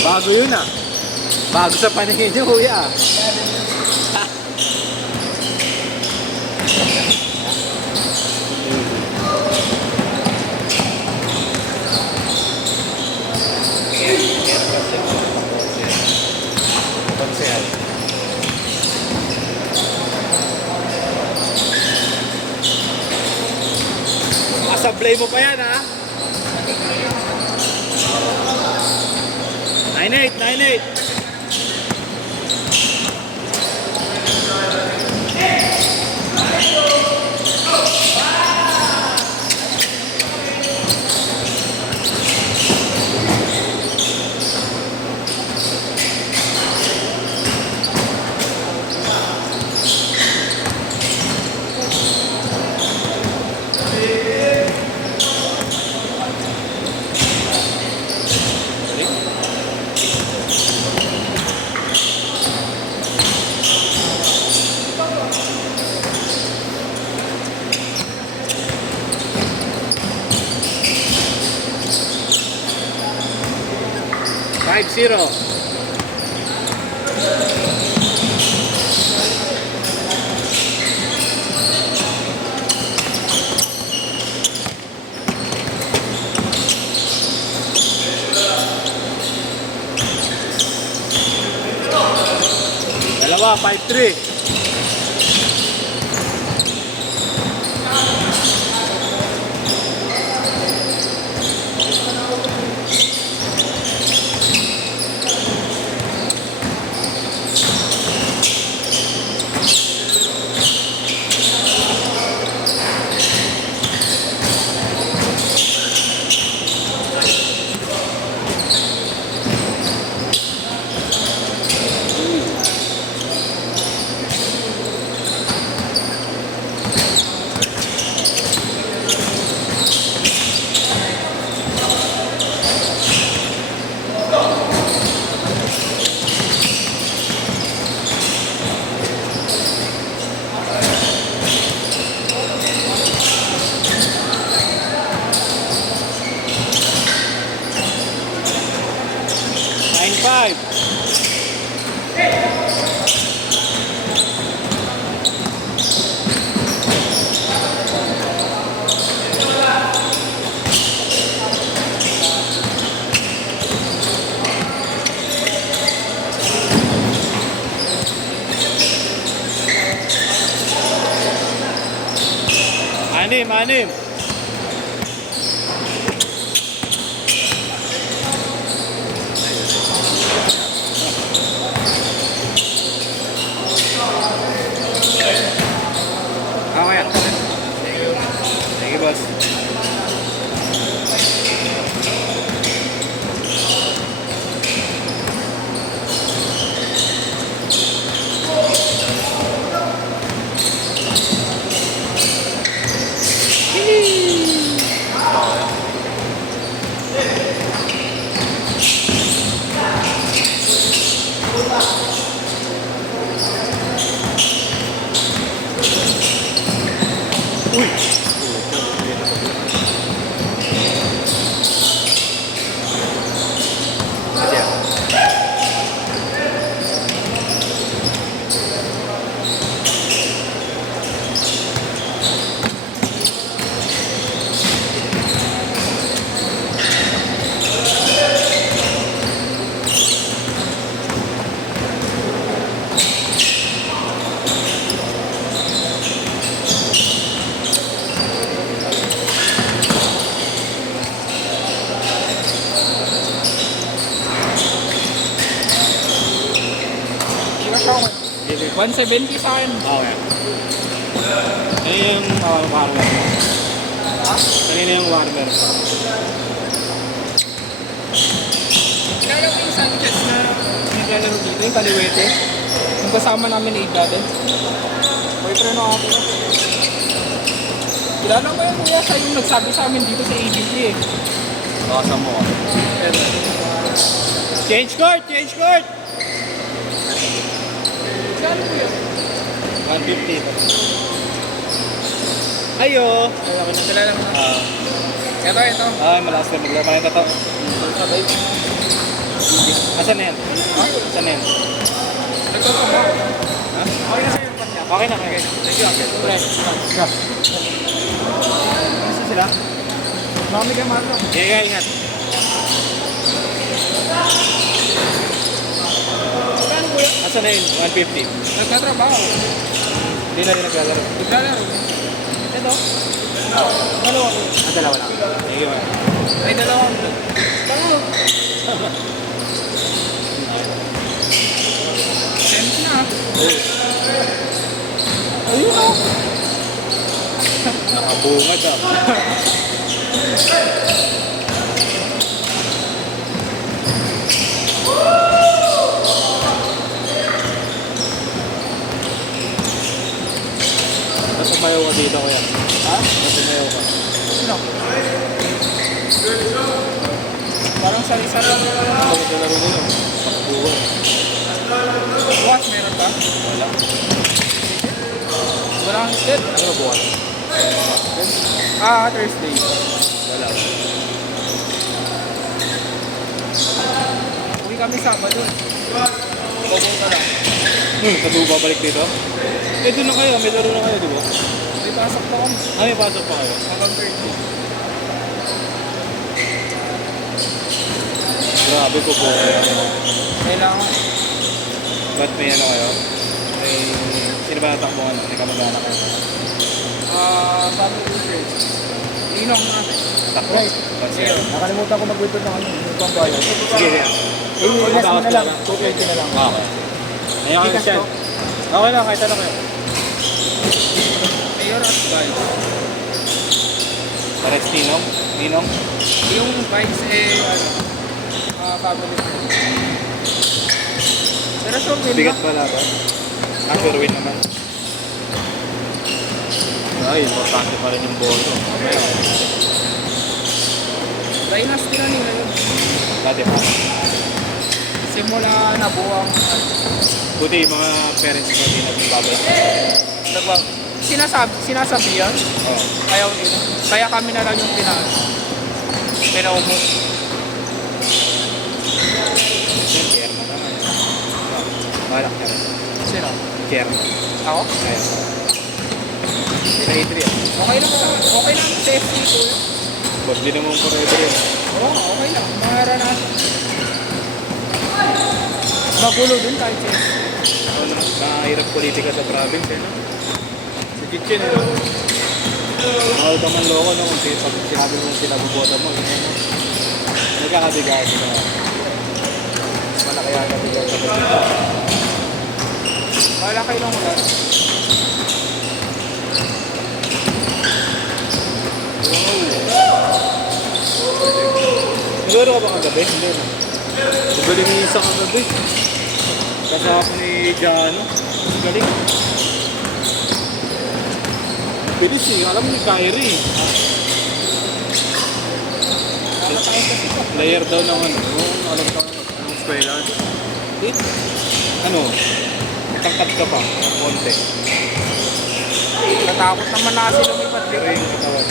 Bago yun ah. Bago sa paningin niyo, kuya. Sablay mo pa yan ha. 9-8, 9-8. Five zero. Dalawa, 5-3. Five. Anim. Okay. Thank you, boss. Yee! 170 sa akin. Okay. Kanina yung warmer mo. Ha? Kanina yung warmer mo. Kaya ko yung Sanchez na naglalaro dito, yung Kaliwete. Yung kasama namin ni Abe natin. Boyfriend ako ako. Kilala ko yan kuya, siya yung nagsabi sa amin dito sa ABG eh. Baka mo ka. Change court! Change court! Kilala ko yun. 150. Ayo! Kilala ko na. Ito. Malakas na maglaro. Pakita to. Sabay. Asan na yan? Ha? Asan na yan? Nagtatrabaho. Ha? Okay na sa'yo yung kanya. Okay na, okay. Thank you, Uncle. Pre. Gusto sila? Mami ka, Marco. Ingat. Kano kuya? Asan na yun? 150. Nagtatrabaho. Hindi na rin naglalaro. Naglalaro. Ito. Dalawa ko. Dalawa lang. Sige, man. Ay, dalawa ko. Tama. Sense na. Ayun o. Nakabungad ah. Tapos umayaw ka dito kuya. Ha? Tapos umayaw ka. Sino? Parang sari-sari lang. Bakit nalaro mo yun? Nakabungad. Bukas meron ka? Wala. Wala kang state? Ano bukas? Thursday. Wala. Uwi kami Sabado. Bobong ka lang. Sabi mo babalik dito? Eh doon na kayo. May laro na kayo, di ba? May pasok pa kami. May pasok pa kayo. Hanggang Thursday. Grabe po po. Kailangan. Ba't may ano kayo? May... Sino ba natakbuhan? May kamag-anak kayo? Family shirt. Ninong natin. Takbo? Sa'yo. Nakalimutan ko mag-withdraw ng yung pambayad. Sige, yan. Less mo na lang, 220 na lang. Okay. Ngayon Bigas siya. to? Okay lang, kahit ano kayo. Mayor at vice. Pares Ninong? Ninong? Yung vice family shirt. Pero sure win Bigat ba? pala ba? Sure win naman. Ay, importante pa rin yung boto. Dynasty na nila yun. Dati pa. Simula na buwang Buti yung mga parents ko hindi nagbabalik. sinasabi yan. Oo. Ayaw nila. Kaya kami na lang yung pinaumo. Yung chairman naman. Malak ka rin. Sino? Chairman. Ako? Ayun. Sa Adrian. Okay lang sa safety ko yun. Ba't di naman forever yun? Oo, okay lang. Mahara na. Magulo dun kahit safety. Ano, nakahirap politika sa province eh, no? Si Kitchen eh, no? Mahal ka man loko, no? Kung pag sinabi mo sinabuboto mo, yun, no? Nagkakabigayan sila. Malaki yata bigayan sa politika. Wala kayo lang ulan. Siguro ka ba kagabi? Hindi na. Galing yung isa kagabi. Kasama ko ni Jano. Galing. Bilis eh. Alam mo ni Kyrie. Player daw ng ano. Alam ka anong eskwela. Eh? Ano? Tangkad ka pa. Ng konti. Natakot naman na kasi lumipat Pero dito. yung katawan.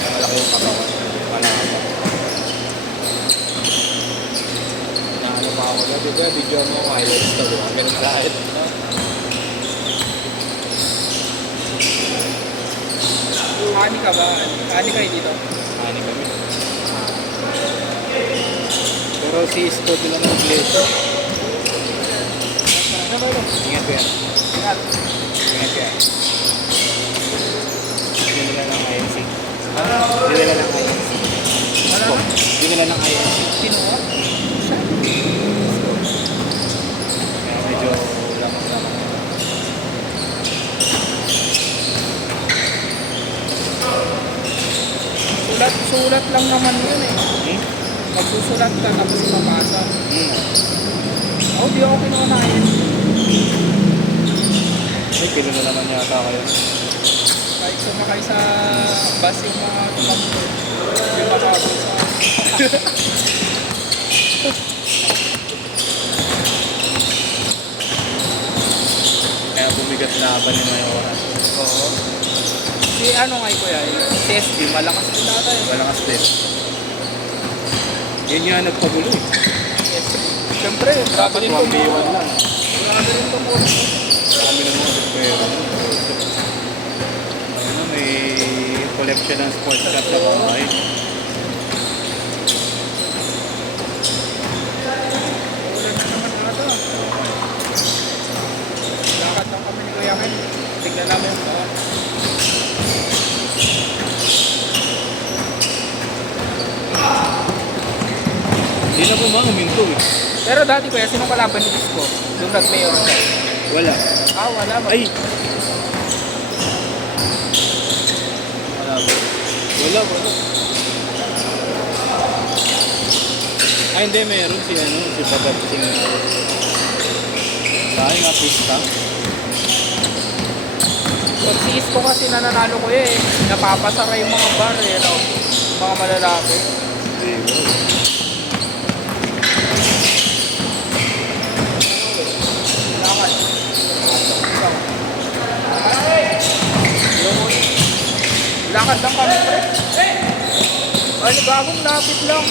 Malaki yung katawan. Malaki. Ano pa ako na, diba? Video mo ako, highlights na diba? Ganun lahat. Ani ka ba? Ani kayo dito? Ani kami. Pero si Isto din lang ng iglesia. Ingat ko yan. Ingat. Ingat yan. Hindi nila ng INC. Hindi nila ng INC. Wala na? Hindi nila ng INC. Kinuha? Kaya medyo Magsusulat lang naman yun eh. Hmm? Magsusulat ka tapos ipapasa. Hmm. Oh, di ako kinuunahin. Ay, kilo na naman yata kayo. Kahit sumakay sa bus yung mga tumakbo. Yung makakabot sa... Kaya bumigat na ba ni Mayora? Oo. Si ano nga kuya, yung TSB, malakas din ata yun. Walang astes. Yun nga nagpagulo eh. TSB. Siyempre, grabe Dapat din 1v1 lang. Grabe rin tumulo. Kami ng mga pero ano, may collection ng sports car sa bahay. Ulan na naman ata. Lakad lang kami ni Kuya Ken. Tignan namin yung bawat. Hindi na po mga huminto eh. Pero dati kuya, sino kalaban ni Disco? Yung nag-mayor siya. Wala. Wala. Ay! Wala ba? Wala. Ay hindi, meron si ano, si Bagat Singh. Tayo nga pista. Pag si Isko kasi nananalo ko eh, napapasara yung mga bar eh, no? Mga malalaki. Lakad. Lakad lang kami pre. Ay, bagong lapit lang.